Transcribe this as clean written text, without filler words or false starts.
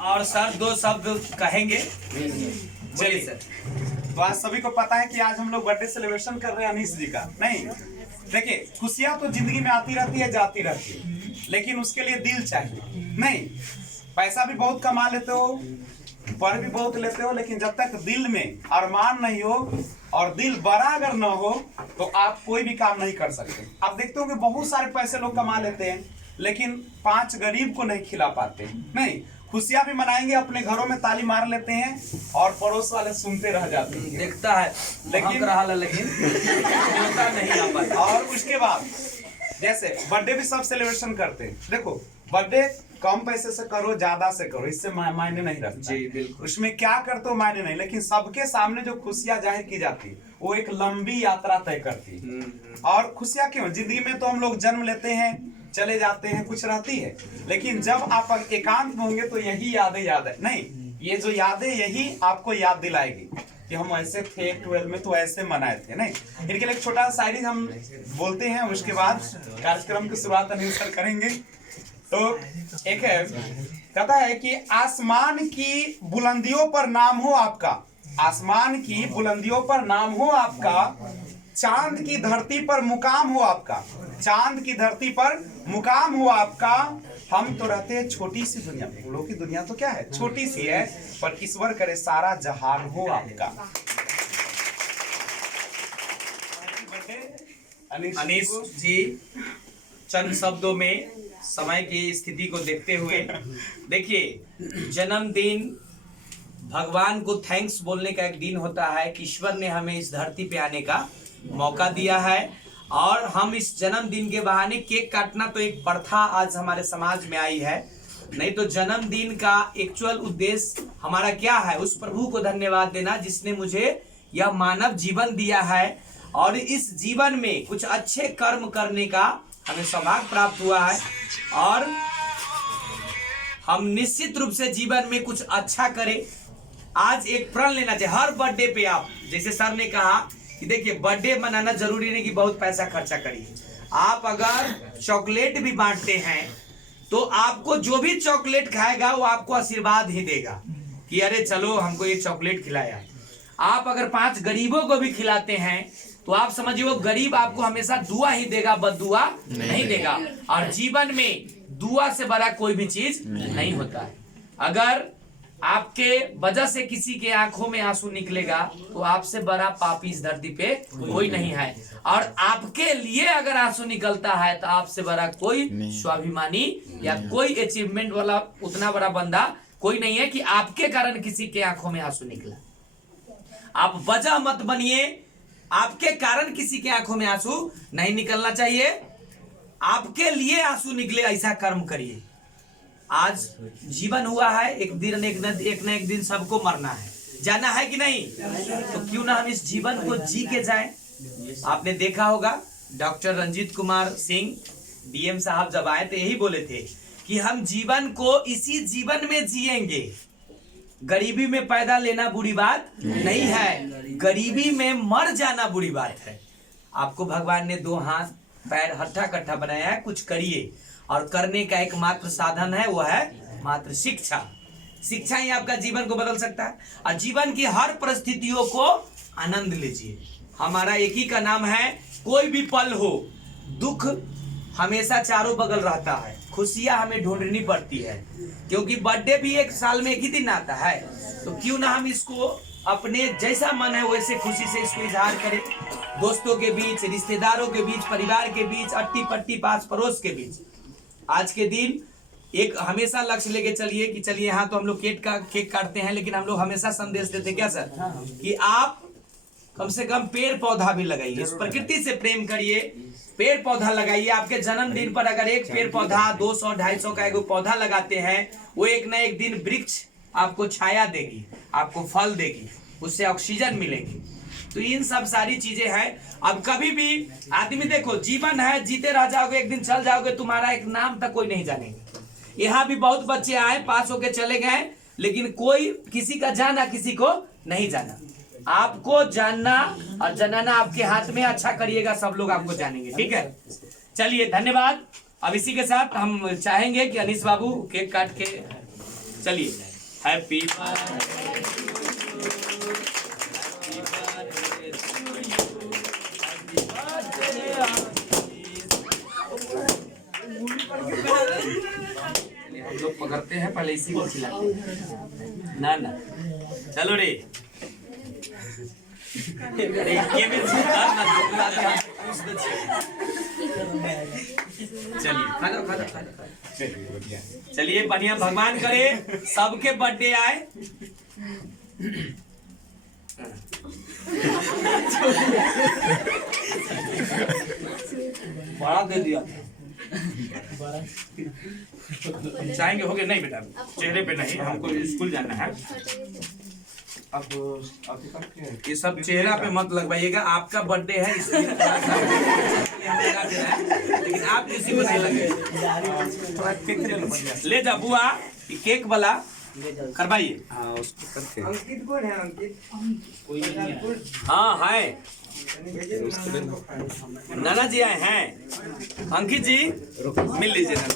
और सर 2 शब्द कहेंगे। चलिए सर। तो आज सभी को पता है कि आज हम लोग बर्थडे सेलिब्रेशन कर रहे हैं अनीश जी का। नहीं, देखिए खुशियां तो जिंदगी में आती रहती है, जाती रहती है, लेकिन उसके लिए दिल चाहिए। नहीं, पैसा भी बहुत कमा लेते हो, पर भी बहुत लेते हो, लेकिन जब तक दिल में अरमान नहीं हो और दिल बड़ा अगर न हो तो आप कोई भी काम नहीं कर सकते। आप देखते हो कि बहुत सारे पैसे लोग कमा लेते हैं, लेकिन 5 गरीब को नहीं खिला पाते। नहीं, खुशियां भी मनाएंगे, अपने घरों में ताली मार लेते हैं और पड़ोस वाले सुनते रह जाते हैं। देखता है लेकिन देवता नहीं आ पाता। और उसके बाद जैसे बर्थडे भी सब सेलिब्रेशन करते हैं। देखो, बर्थडे कम पैसे से करो, ज्यादा से करो, इससे मायने नहीं रखता। जी बिल्कुल। उसमें क्या करते हो मायने नहीं, लेकिन सबके सामने जो खुशियां जाहिर की जाती है वो एक लंबी यात्रा तय करती है। और खुशियां क्यों? जिंदगी में तो हम लोग जन्म लेते हैं, चले जाते हैं, कुछ रहती है, लेकिन जब आप एकांत में होंगे तो यही यादें याद है। नहीं, ये जो यादें यही आपको याद दिलाएगी कि हम ऐसे थे 12 में तो ऐसे मनाए थे। नहीं, इनके लिए एक छोटा शायरी हम बोलते हैं, उसके बाद कार्यक्रम की शुरुआत अनिल सर करेंगे। तो एक है, कहता है कि आसमान की बुलंदियों पर नाम हो आपका, आसमान की बुलंदियों पर नाम हो आपका, चांद की धरती पर मुकाम हो आपका, चांद की धरती पर मुकाम हो आपका। हम तो रहते हैं छोटी सी दुनिया में, लोगों की दुनिया तो क्या है, छोटी सी है, पर ईश्वर करे सारा जहान हो आपका। अनीश जी चंद शब्दों में समय की स्थिति को देखते हुए, देखिए जन्मदिन भगवान को थैंक्स बोलने का एक दिन होता है कि ईश्वर ने हमें इस धरती पे आने का मौका दिया है, और हम इस जन्मदिन के बहाने केक काटना तो एक प्रथा आज हमारे समाज में आई है। नहीं तो जन्मदिन का एक्चुअल उद्देश्य हमारा क्या है? उस प्रभु को धन्यवाद देना जिसने मुझे यह मानव जीवन दिया है, और इस जीवन में कुछ अच्छे कर्म करने का हमें सौभाग्य प्राप्त हुआ है, और हम निश्चित रूप से जीवन में कुछ अच्छा करें। आज एक प्रण लेना चाहिए हर बर्थडे पे। आप जैसे सर ने कहा कि देखिए बर्थडे मनाना जरूरी नहीं कि बहुत पैसा खर्चा करिए। आप अगर चॉकलेट भी बांटते हैं तो आपको जो भी चॉकलेट खाएगा वो आपको आशीर्वाद ही देगा कि अरे चलो हमको ये चॉकलेट खिलाया। आप अगर 5 गरीबों को भी खिलाते हैं तो आप समझिए वो गरीब आपको हमेशा दुआ ही देगा, बद्दुआ नहीं देगा। और जीवन में दुआ से बड़ा कोई भी चीज नहीं होता है। अगर आपके वजह से किसी के आंखों में आंसू निकलेगा तो आपसे बड़ा पापी इस धरती पे कोई नहीं है, और आपके लिए अगर आंसू निकलता है तो आपसे बड़ा कोई स्वाभिमानी या कोई अचीवमेंट वाला उतना बड़ा बंदा कोई नहीं है कि आपके कारण किसी के आंखों में आंसू निकला। आप वजह मत बनिए, आपके कारण किसी के आंखों में आंसू नहीं निकलना चाहिए। आपके लिए आंसू निकले ऐसा कर्म करिए। आज जीवन हुआ है, एक न एक दिन सबको मरना है, जाना है कि नहीं? तो क्यों ना हम इस जीवन को जी के जाएं। आपने देखा होगा डॉक्टर रंजीत कुमार सिंह डीएम साहब जब आए तो यही बोले थे कि हम जीवन को इसी जीवन में जिएंगे। गरीबी में पैदा लेना बुरी बात नहीं है, गरीबी में मर जाना बुरी बात है। आपको भगवान ने 2 हाथ पैर हट्ठा कट्ठा बनाया है, कुछ करिए, और करने का एकमात्र साधन है वो है मात्र शिक्षा। शिक्षा ही आपका जीवन को बदल सकता है, और जीवन की हर परिस्थितियों को आनंद लीजिए। हमारा एक ही का नाम है, कोई भी पल हो, दुख हमेशा चारों बगल रहता है, खुशियां हमें ढूंढनी पड़ती है, क्योंकि बर्थडे भी एक साल में एक ही दिन आता है। तो क्यों ना हम इसको अपने जैसा मन है वैसे खुशी से इसको इजहार करें, दोस्तों के बीच, रिश्तेदारों के बीच, परिवार के बीच, अट्टी पट्टी पास पड़ोस के बीच। आज के दिन एक हमेशा लक्ष्य लेके चलिए कि चलिए यहाँ तो हम लोग केक काटते हैं, लेकिन हम लोग हमेशा संदेश देते क्या सर कि आप कम से कम पेड़ पौधा भी लगाइए, प्रकृति से प्रेम करिए, पेड़ पौधा लगाइए। आपके जन्मदिन पर अगर एक पेड़ पौधा 200-250 का एक पौधा लगाते हैं, वो एक न एक दिन वृक्ष आपको छाया देगी, आपको फल देगी, उससे ऑक्सीजन मिलेगी। तो इन सब सारी चीजें हैं। अब कभी भी आदमी देखो, जीवन है, जीते रह जाओगे, एक दिन चल जाओगे, तुम्हारा एक नाम तक कोई नहीं जानेगा। यहाँ भी बहुत बच्चे आए, पास होके चले गए, लेकिन कोई किसी का जाना किसी को नहीं जाना। आपको जानना और जनाना आपके हाथ में, अच्छा करिएगा सब लोग आपको जानेंगे। ठीक है, चलिए धन्यवाद। अब इसी के साथ हम चाहेंगे कि अनीश बाबू केक काट के चलिए हैप्पी हम लोग पकड़ते हैं पहले इसी को खिलाते हैं ना ना चलो रे अरे ये भी चलिए खा जाओ। चलिए बढ़िया भगवान करे सबके बर्थडे आए बड़ा दे दिया चाहेंगे हो गए नहीं बेटा चेहरे पे नहीं हमको स्कूल जाना है अब ये सब चेहरा पे मत लगवाइएगा आपका बर्थडे है इसलिए थोड़ा सा हम लगा दे रहे हैं लेकिन आप किसी को नहीं लगे थोड़ा केक ले जा बुआ केक वाला करवाइए हाँ उसको करते हैं अंकित कौन है अंकित कोई नहीं है हाँ है नाना जी आए हैं अंकित जी मिल लीजिए ना